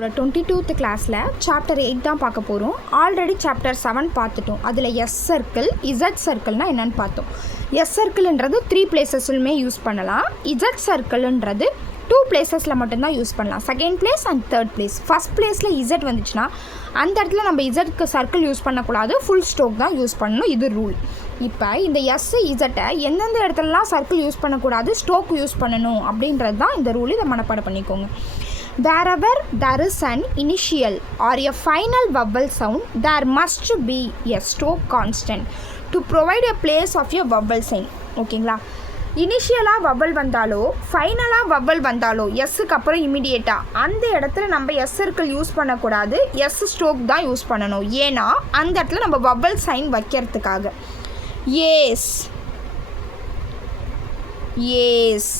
22th கிளாஸில் chapter 8 தான் பார்க்க போகிறோம். ஆல்ரெடி சாப்டர் 7 பார்த்துட்டோம். அதில் எஸ் சர்க்கிள் இசட் சர்க்கிள்னால் என்னென்னு பார்த்தோம். எஸ் சர்க்கிள்ன்றது 3 பிளேசஸ்லுமே யூஸ் பண்ணலாம். இசட் சர்க்கிள்ன்றது 2 பிளேசஸில் மட்டும்தான் யூஸ் பண்ணலாம். Second place and third place. First பிளேஸில் இசட் வந்துச்சுன்னா அந்த இடத்துல நம்ம இசட்க்கு சர்க்கிள் யூஸ் பண்ணக்கூடாது, ஃபுல் ஸ்ட்ரோக் தான் யூஸ் பண்ணணும். இது ரூல். இப்போ இந்த எஸ் இசட்டை எந்தெந்த இடத்துலலாம் சர்க்கிள் யூஸ் பண்ணக்கூடாது, ஸ்ட்ரோக் யூஸ் பண்ணணும் அப்படின்றது தான் இந்த ரூல். இதை மனப்பாடம் பண்ணிக்கோங்க. Wherever there is an initial or a final vowel sound, there must be a stroke constant to provide a place of a vowel sign. ஓகேங்களா? இனிஷியலாக வவல் வந்தாலோ ஃபைனலாக வவல் வந்தாலோ எஸ்ஸுக்கு அப்புறம் இமிடியேட்டாக அந்த இடத்துல நம்ம எஸ் சர்க்கிள் யூஸ் பண்ணக்கூடாது, எஸ் ஸ்ட்ரோக் தான் யூஸ் பண்ணணும். ஏன்னா அந்த இடத்துல நம்ம வவல் சைன் வைக்கிறதுக்காக. ஏஸ் ஏஸ்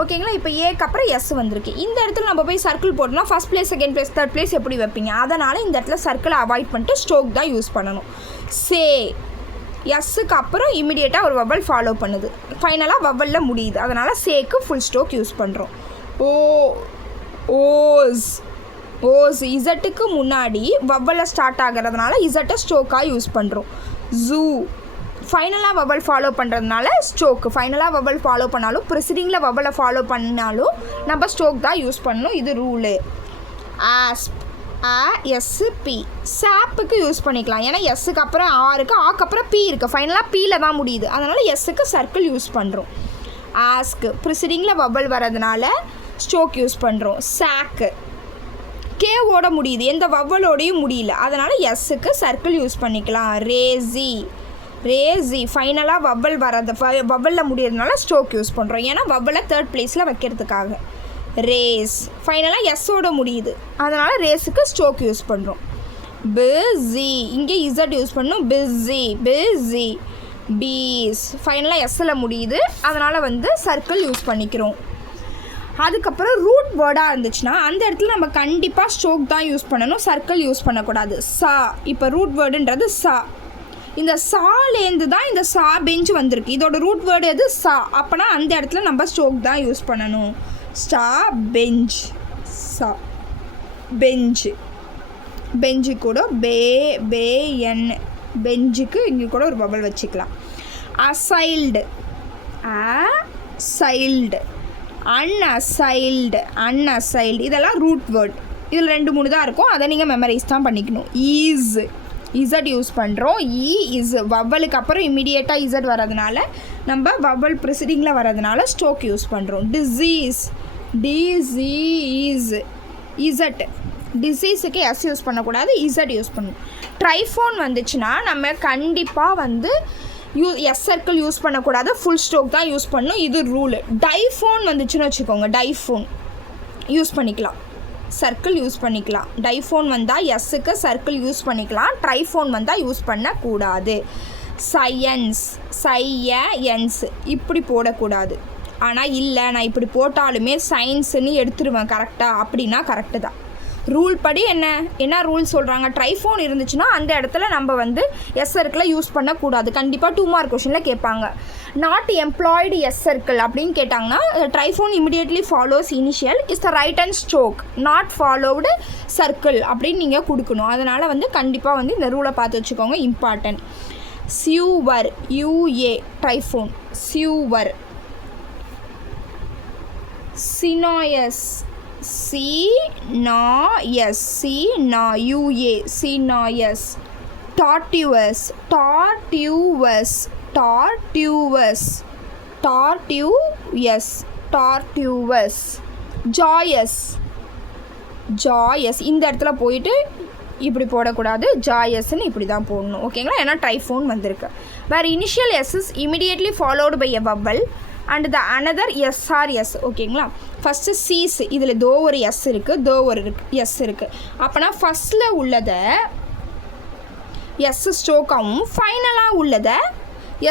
ஓகேங்களா? இப்போ ஏக்கு அப்புறம் எஸ் வந்திருக்கு. இந்த இடத்துல நம்ம போய் சர்க்கிள் போட்டோம்னா first place, second place, third place எப்படி வைப்பீங்க? அதனால் இந்த இடத்துல சர்க்கிளை அவாய்ட் பண்ணிட்டு ஸ்ட்ரோக் தான் யூஸ் பண்ணணும். சே எஸ்ஸுக்கு அப்புறம் இமிடியேட்டாக ஒரு வவல் ஃபாலோ பண்ணுது, ஃபைனலாக வவலில் முடியுது, அதனால் சேக்கு ஃபுல் ஸ்ட்ரோக் யூஸ் பண்ணுறோம். ஓ ஓஸ் ஓஸ் இசட்டுக்கு முன்னாடி வவலில் ஸ்டார்ட் ஆகிறதுனால இசட்டை ஸ்ட்ரோக்காக யூஸ் பண்ணுறோம். ஜூ ஃபைனலாக வவல் ஃபாலோ பண்ணுறதுனால ஸ்ட்ரோக்கு. ஃபைனலாக வவல் ஃபாலோ பண்ணாலும் ப்ரிசிடிங்கில் வவலை ஃபாலோ பண்ணாலும் நம்ம ஸ்ட்ரோக் தான் யூஸ் பண்ணணும். இது ரூலு. ஆஸ்ப் எஸ்பி சாப்புக்கு யூஸ் பண்ணிக்கலாம். ஏன்னா எஸ்ஸுக்கு அப்புறம் ஆ இருக்குது, ஆக்கு அப்புறம் பி இருக்குது, ஃபைனலாக பியில் தான் முடியுது, அதனால் எஸ்ஸுக்கு சர்க்கிள் யூஸ் பண்ணுறோம். ஆஸ்க்கு ப்ரிசிடிங்கில் வவல் வரதுனால ஸ்ட்ரோக் யூஸ் பண்ணுறோம். சாக்கு கேவோட முடியுது, எந்த வவலோடையும் முடியல, அதனால் எஸ்ஸுக்கு சர்க்கிள் யூஸ் பண்ணிக்கலாம். ரேசி ரேசி ஃபைனலாக வவல் வரது, வவலில் முடியறதுனால ஸ்ட்ரோக் யூஸ் பண்ணுறோம். ஏன்னா வவலை தேர்ட் பிளேஸில் வைக்கிறதுக்காக. ரேஸ் ஃபைனலாக எஸ்ஸோட முடியுது, அதனால் ரேஸுக்கு ஸ்ட்ரோக் யூஸ் பண்ணுறோம். பிஸி இங்கே இசட் யூஸ் பண்ணணும். பிஸி பிஸி பீஸ் ஃபைனலாக எஸ்ஸில் முடியுது, அதனால் சர்க்கிள் யூஸ் பண்ணிக்கிறோம். அதுக்கப்புறம் ரூட் வேர்டாக இருந்துச்சுன்னா அந்த இடத்துல நம்ம கண்டிப்பாக ஸ்ட்ரோக் தான் யூஸ் பண்ணணும், சர்க்கிள் யூஸ் பண்ணக்கூடாது. சா இப்போ ரூட் வேர்டுன்றது சா. இந்த சாலேருந்து தான் இந்த சா பெஞ்ச் வந்திருக்கு. இதோட ரூட் வேர்டு எது? சா. அப்போனா அந்த இடத்துல நம்ம ஸ்ட்ரோக் தான் யூஸ் பண்ணணும். ஸ்டா பெஞ்ச் சா பெஞ்சு பெஞ்சு கூட பே பே என் பெஞ்சுக்கு இங்கே கூட ஒரு பபல் வச்சுக்கலாம். அசைல்டு அசைல்டு அன்அசைல்டு அன்அசைல்டு இதெல்லாம் ரூட் வேர்ட். இதில் 2-3 தான் இருக்கும், அதை நீங்கள் மெமரைஸ் தான் பண்ணிக்கணும். ஈஸ் இசட் யூஸ் பண்ணுறோம். இஸ் வவலுக்கு அப்புறம் இமிடியேட்டாக இசட் வரதுனால நம்ம வவல் ப்ரிசிடிங்கில் வரதுனால ஸ்ட்ரோக் யூஸ் பண்ணுறோம். டிசீஸ் டிசீஸ் இசட் டிசீஸுக்கு எஸ் யூஸ் பண்ணக்கூடாது, இசட் யூஸ் பண்ணணும். ட்ரைஃபோன் வந்துச்சுன்னா நம்ம கண்டிப்பாக எஸ் சர்க்கிள் யூஸ் பண்ணக்கூடாது, ஃபுல் ஸ்ட்ரோக் தான் யூஸ் பண்ணணும். இது ரூலு. டைஃபோன் வந்துச்சுன்னு வச்சுக்கோங்க, டைஃபோன் யூஸ் பண்ணிக்கலாம், சர்க்கிள் யூஸ் பண்ணிக்கலாம். டைஃபோன் வந்தால் எஸ்ஸுக்கு சர்க்கிள் யூஸ் பண்ணிக்கலாம், ட்ரைஃபோன் வந்தால் யூஸ் பண்ணக்கூடாது. சயன்ஸ் சையன்ஸ் இப்படி போடக்கூடாது. ஆனால் இல்லை நான் இப்படி போட்டாலுமே சயின்ஸுன்னு எடுத்துருவேன் கரெக்டாக அப்படின்னா கரெக்டு தான். ரூல் படி என்ன ரூல் சொல்கிறாங்க? ட்ரைஃபோன் இருந்துச்சுன்னா அந்த இடத்துல நம்ம எஸ் சர்க்கிளை யூஸ் பண்ணக்கூடாது. கண்டிப்பாக 2 மார்க் கொஷனில் கேட்பாங்க. நாட் எம்ப்ளாய்டு எஸ் சர்க்கிள் அப்படின்னு கேட்டாங்கன்னா triphone immediately follows initial is the right and stroke, not followed circle அப்படின்னு நீங்கள் கொடுக்கணும். அதனால் கண்டிப்பாக இந்த ரூலை பார்த்து வச்சுக்கோங்க, important. Sewer u a triphone sewer. Sinuous sinuous சீனா u a sinuous. Tortuous tortuous tortuous tortuous tortuous. Joyous joyous இந்த இடத்துல போயிட்டு இப்படி போடக்கூடாது, ஜாயஸ்ன்னு இப்படி தான் போடணும். ஓகேங்களா? ஏன்னா ட்ரைஃபோன் வந்திருக்கு. வேறு initial s is immediately followed by a vowel and the another s are s. ஓகேங்களா? ஃபஸ்ட்டு சீஸ், இதில் தோ ஒரு எஸ் இருக்குது, தோ ஒரு எஸ் இருக்குது. அப்போனா ஃபஸ்ட்டில் உள்ளதை எஸ் ஸ்ட்ரோக்காகவும் ஃபைனலாக உள்ளதை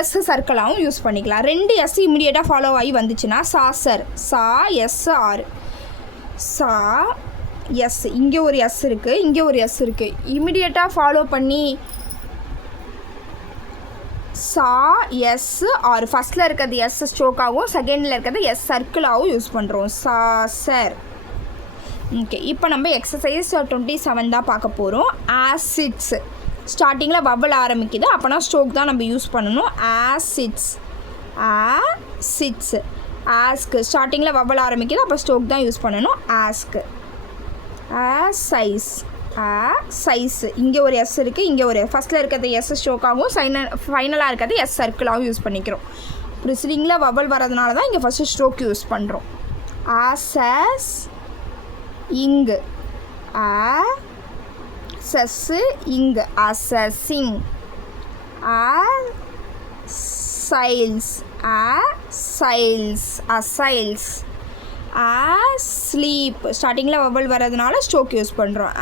எஸ் சர்க்கிளாகவும் யூஸ் பண்ணிக்கலாம். 2 எஸ் இமிடியேட்டாக ஃபாலோ ஆகி வந்துச்சுன்னா சாசர் சா எஸ் ஆர் சா எஸ். இங்கே ஒரு எஸ் இருக்குது, இங்கே ஒரு எஸ் இருக்குது. இமிடியேட்டாக ஃபாலோ பண்ணி சா எஸ் ஆர் ஃபஸ்ட்டில் இருக்கிறது எஸ் ஸ்ட்ரோக்காகவும் செகண்டில் இருக்கிறது எஸ் சர்க்கிளாகவும் யூஸ் பண்ணுறோம். சாசர் ஓகே, இப்போ நம்ம எக்ஸசைஸ் 27 தான் பார்க்க போகிறோம். ஆசிட்ஸ் ஸ்டார்டிங்கில் வவ்வல் ஆரம்பிக்குது, அப்போனா ஸ்ட்ரோக் தான் நம்ம யூஸ் பண்ணணும். ஆசிட்ஸ் ஆஸ்க்கு ஸ்டார்டிங்கில் வவ்வல் ஆரம்பிக்குது, அப்போ ஸ்ட்ரோக் தான் யூஸ் பண்ணணும். ஆஸ்க்கு சைஸ் சைஸ் இங்கே ஒரு எஸ் இருக்குது, இங்கே ஒரு ஃபஸ்ட்டில் இருக்கிறது எஸ் ஸ்ட்ரோக் ஆகும், ஃபைனலாக இருக்கிறது எஸ் சர்க்கிளாகவும் யூஸ் பண்ணிக்கிறோம். ப்ரிசிடிங்கில் வவ்வல் வரதுனால தான் இங்கே ஃபஸ்ட்டு ஸ்ட்ரோக் யூஸ் பண்ணுறோம். ஆசஸ் இங்கு சஸ்ஸு இங்கு அசஸிங். Sails assails. ஸ்லீப் ஸ்டார்டிங்கில் வவ்வல் வரதுனால ஸ்ட்ரோக் யூஸ் பண்ணுறோம்.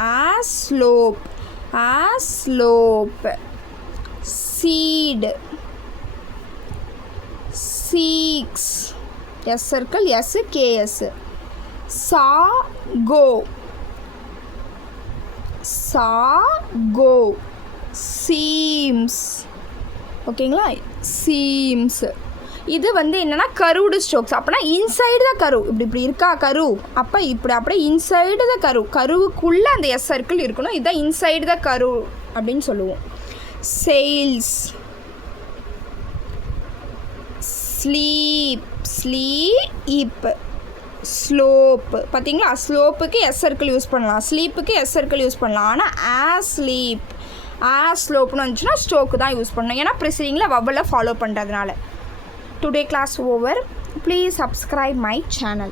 Slope. Seat seeks s circle s K S. சாகோ சீம்ஸ். ஓகேங்களா, சீம்ஸ். இது வந்து என்னென்னா கருவுடு ஸ்ட்ரோக்ஸ். அப்போனா இன்சைடு த கரு, இப்படி இருக்கா கரு, அப்போ இப்படி அப்படியே இன்சைடு த கருவுக்குள்ளே அந்த எஸ் சர்க்கிள் இருக்கணும். இதுதான் இன்சைடு த கரு அப்படின்னு சொல்லுவோம். செயில்ஸ். ஸ்லீப். ஸ்லோப். பார்த்தீங்களா, ஸ்லோப்புக்கு எஸ் சர்க்கிள் யூஸ் பண்ணலாம், ஸ்லீப்புக்கு எஸ் சர்க்கிள் யூஸ் பண்ணலாம். ஆனால் ஸ்லோப்னு வந்துச்சுன்னா ஸ்ட்ரோக்கு தான் யூஸ் பண்ணணும், ஏன்னா ப்ரிசீடிங்கில் வவ்வலை ஃபாலோ பண்ணுறதுனால. Today class over. Please subscribe my channel.